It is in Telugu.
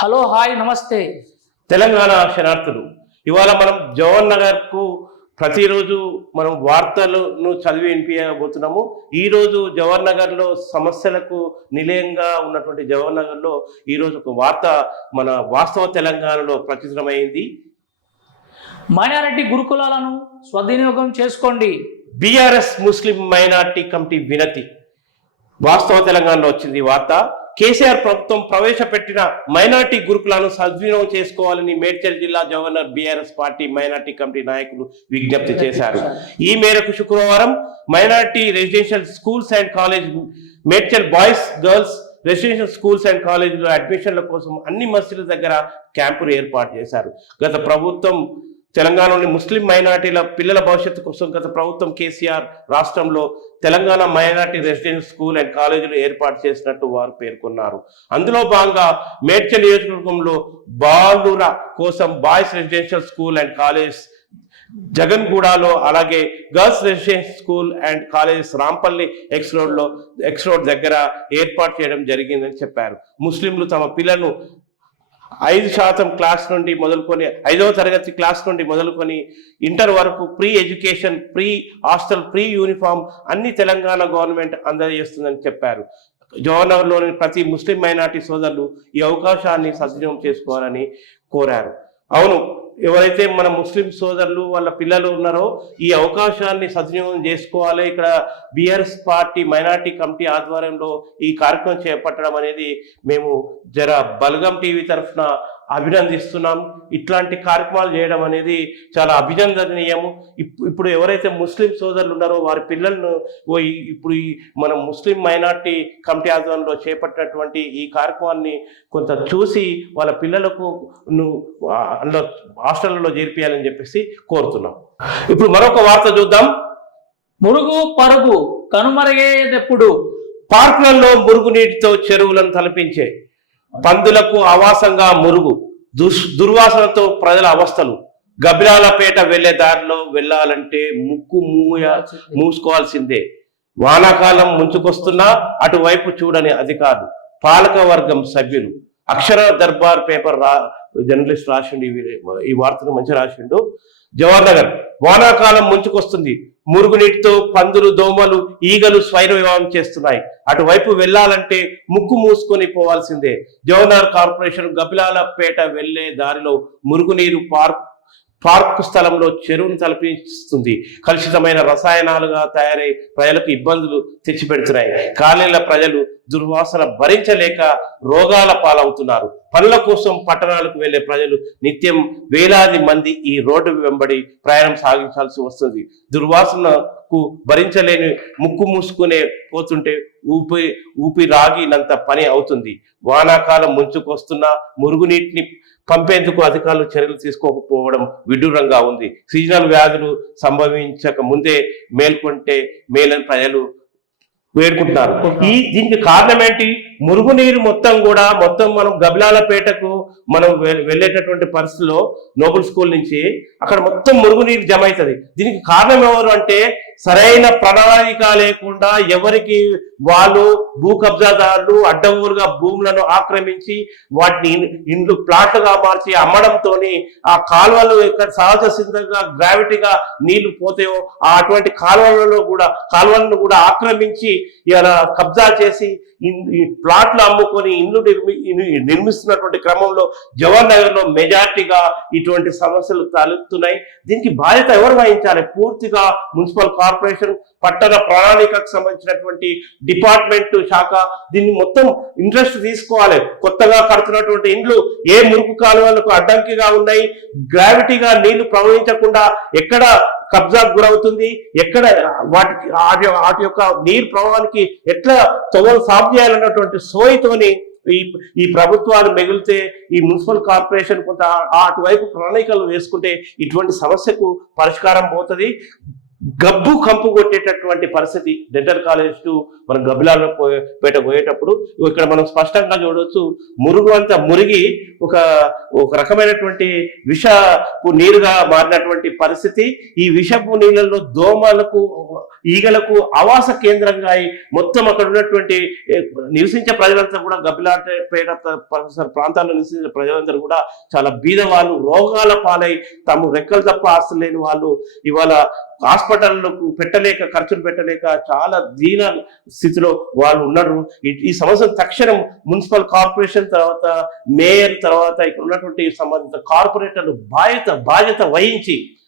హలో హాయ్ నమస్తే. తెలంగాణ శరణార్థులు ఇవాళ మనం జవహర్ నగర్కు ప్రతిరోజు మనం వార్తలను చదివి వినిపించబోతున్నాము. ఈ రోజు జవహర్ నగర్లో సమస్యలకు నిలయంగా ఉన్నటువంటి జవహర్ నగర్లో ఈ రోజు ఒక వార్త మన వాస్తవ తెలంగాణలో ప్రచురితమైంది. మైనారిటీ గురుకులాలను స్వవినియోగం చేసుకోండి. బీఆర్ఎస్ ముస్లిం మైనార్టీ కమిటీ వినతి. వాస్తవ తెలంగాణలో వచ్చింది వార్త. కేసీఆర్ ప్రభుత్వం ప్రవేశపెట్టిన మైనార్టీ గురుకులను సద్వినియోగం చేసుకోవాలని మేడ్చల్ జిల్లా governor BRS party minority committee నాయకులు విజ్ఞప్తి చేశారు. ఈ మేరకు శుక్రవారం minority residential schools and college Medchal boys girls residential schools and కాలేజీలో అడ్మిషన్ల కోసం అన్ని మసీదుల దగ్గర క్యాంపులు ఏర్పాటు చేశారు. గత ప్రభుత్వం తెలంగాణలోని ముస్లిం మైనార్టీల పిల్లల భవిష్యత్తు కోసం గత ప్రభుత్వం కేసీఆర్ రాష్ట్రంలో Telangana minority residential school and కాలేజీలు ఏర్పాటు చేసినట్టు వారు పేర్కొన్నారు. అందులో భాగంగా మేడ్చల్ నియోజకవర్గంలో బాలుర కోసం boys residential school and college జగన్గూడలో అలాగే girls residential school and colleges Rampally X రోడ్లో ఎక్స్ రోడ్ దగ్గర ఏర్పాటు చేయడం జరిగిందని చెప్పారు. ముస్లింలు తమ పిల్లలను ఐదు శాతం క్లాస్ నుండి మొదలుకొని ఐదవ తరగతి క్లాస్ నుండి మొదలుకొని ఇంటర్ వరకు free education free hostel free uniform అన్ని తెలంగాణ గవర్నమెంట్ అందజేస్తుందని చెప్పారు. జవహర్నగర్లోని ప్రతి ముస్లిం మైనార్టీ సోదరులు ఈ అవకాశాన్ని సద్వినియోగం చేసుకోవాలని కోరారు. అవును ఎవరైతే మన ముస్లిం సోదరులు వాళ్ళ పిల్లలు ఉన్నారో ఈ అవకాశాన్ని సద్వినియోగం చేసుకోవాలి. ఇక్కడ బీఆర్ఎస్ పార్టీ మైనార్టీ కమిటీ ఆధ్వర్యంలో ఈ కార్యక్రమం చేపట్టడం అనేది మేము జర బలగం టీవీ తరఫున అభినందిస్తున్నాం. ఇట్లాంటి కార్యక్రమాలు చేయడం అనేది చాలా అభినందనీయము. ఇప్- ఇప్పుడు ఎవరైతే ముస్లిం సోదరులు ఉన్నారో వారి పిల్లలను ఇప్పుడు ఈ మన ముస్లిం మైనార్టీ కమిటీ ఆధ్వర్యంలో చేపట్టినటువంటి ఈ కార్యక్రమాన్ని కొంత చూసి వాళ్ళ పిల్లలకు అందులో హాస్టళ్ళలో చేర్పియాలని చెప్పేసి కోరుతున్నాం. ఇప్పుడు మరొక వార్త చూద్దాం. మురుగు పరుగు కనుమరుగేదెప్పుడు? పార్కులలో మురుగునీటితో చెరువులను తలపించే పందులకు ఆవాసంగా మురుగు. దుర్వాసనతో ప్రజల అవస్థలు. గబిలాలపేట వెళ్ళే దారిలో వెళ్ళాలంటే ముక్కు మూయ మూసుకోవాల్సిందే. వానాకాలం ముంచుకొస్తున్నా అటువైపు చూడని అధికారులు. పాలక వర్గం సభ్యులు. అక్షర దర్బార్ పేపర్ రా జర్నలిస్ట్ రాసిండు ఈ వార్తను మంచి రాసిండు. జవహర్ నగర్ వానాకాలం ముంచుకొస్తుంది. మురుగునీటితో పందులు దోమలు ఈగలు స్వైర వివాహం చేస్తున్నాయి. అటువైపు వెళ్ళాలంటే ముక్కు మూసుకొని పోవాల్సిందే. జవహర్ కార్పొరేషన్ గబిలాలపేట వెళ్ళే దారిలో మురుగునీరు పార్క్ పార్క్ స్థలంలో చెరువును తలపిస్తుంది. కలుషితమైన రసాయనాలుగా తయారై ప్రజలకు ఇబ్బందులు తెచ్చిపెడుతున్నాయి. కాలేల ప్రజలు దుర్వాసన భరించలేక రోగాల పాలవుతున్నారు. పనుల కోసం పట్టణాలకు వెళ్ళే ప్రజలు నిత్యం వేలాది మంది ఈ రోడ్డు వెంబడి ప్రయాణం సాగించాల్సి వస్తుంది. దుర్వాసనకు భరించలేని ముక్కు మూసుకునే పోతుంటే ఊపి ఊపి రాగినంత పని అవుతుంది. వానాకాలం ముంచుకొస్తున్న మురుగునీటిని పంపేందుకు అధికారులు చర్యలు తీసుకోకపోవడం విడ్డూరంగా ఉంది. సీజనల్ వ్యాధులు సంభవించక ముందే మేల్కొంటే మేలని ప్రజలు వేడుకుంటున్నారు. ఈ దీనికి కారణం ఏంటి? మురుగునీరు మొత్తం కూడా మొత్తం మనం గబిలాలపేటకు మనం వెళ్ళేటటువంటి పరిస్థితిలో నోబుల్ స్కూల్ నుంచి అక్కడ మొత్తం మురుగునీరు జమ అవుతుంది దీనికి కారణం ఎవరు అంటే సరైన ప్రణాళిక లేకుండా ఎవరికి వాళ్ళు భూ కబ్జాదారులు అడ్డమూరుగా భూములను ఆక్రమించి వాటిని ఇండ్లు ప్లాట్లుగా మార్చి అమ్మడంతో ఆ కాలువలు ఎక్కడ సహజ సిద్ధంగా గ్రావిటీగా నీళ్ళు పోతాయో అటువంటి కాలువలలో కూడా కాలువలను కూడా ఆక్రమించి ఇలా కబ్జా చేసి ప్లాట్లు అమ్ముకొని ఇండ్లు నిర్మి నిర్మిస్తున్నటువంటి క్రమంలో జవహర్ నగర్లో మెజార్టీగా ఇటువంటి సమస్యలు తలెత్తున్నాయి. దీనికి బాధ్యత ఎవరు వహించాలి? పూర్తిగా మున్సిపల్ కార్పొరేషన్ పట్టణ ప్రణాళికకు సంబంధించినటువంటి డిపార్ట్మెంట్ శాఖ దీన్ని మొత్తం ఇంట్రెస్ట్ తీసుకోవాలి. కొత్తగా కడుతున్నటువంటి ఇండ్లు ఏ మురుగు కాలువలకు అడ్డంకిగా ఉన్నాయి? గ్రావిటీగా నీళ్ళు ప్రవహించకుండా ఎక్కడ కబ్జాకు గురవుతుంది? ఎక్కడ వాటికి వాటి యొక్క నీరు ప్రవాహానికి ఎట్లా తొగలు సాఫ్ చేయాలన్నటువంటి సోయితోని ఈ ఈ ప్రభుత్వాలు మిగిలితే ఈ మున్సిపల్ కార్పొరేషన్ కొంత అటువైపు ప్రణాళికలు వేసుకుంటే ఇటువంటి సమస్యకు పరిష్కారం పోతుంది. గబ్బు కంపు కొట్టేటటువంటి పరిస్థితి డెంటల్ కాలేజ్ టు మనం గబ్బిలాలో పేట పోయేటప్పుడు ఇక్కడ మనం స్పష్టంగా చూడవచ్చు మురుగు అంతా మురిగి ఒక ఒక రకమైనటువంటి విషపు నీరుగా మారినటువంటి పరిస్థితి. ఈ విషపు నీళ్ళల్లో దోమలకు ఈగలకు ఆవాస కేంద్రంగా అయి మొత్తం అక్కడ ఉన్నటువంటి నివసించే ప్రజలంతా కూడా గబ్బిలాటపేట పేట ప్రాంతాల్లో నివసించే ప్రజలందరూ కూడా చాలా బీద వాళ్ళు రోగాల పాలై తమ రెక్కలు తప్ప ఆస్తులు లేని వాళ్ళు ఇవాళ హాస్పిటల్లకు పెట్టలేక ఖర్చులు పెట్టలేక చాలా దీన స్థితిలో వాళ్ళు ఉన్నారు. ఈ- ఈ సమస్య తక్షణం మున్సిపల్ కార్పొరేషన్ తర్వాత మేయర్ తర్వాత ఇక్కడ ఉన్నటువంటి సంబంధిత కార్పొరేటర్లు బాధ్యత బాధ్యత వహించి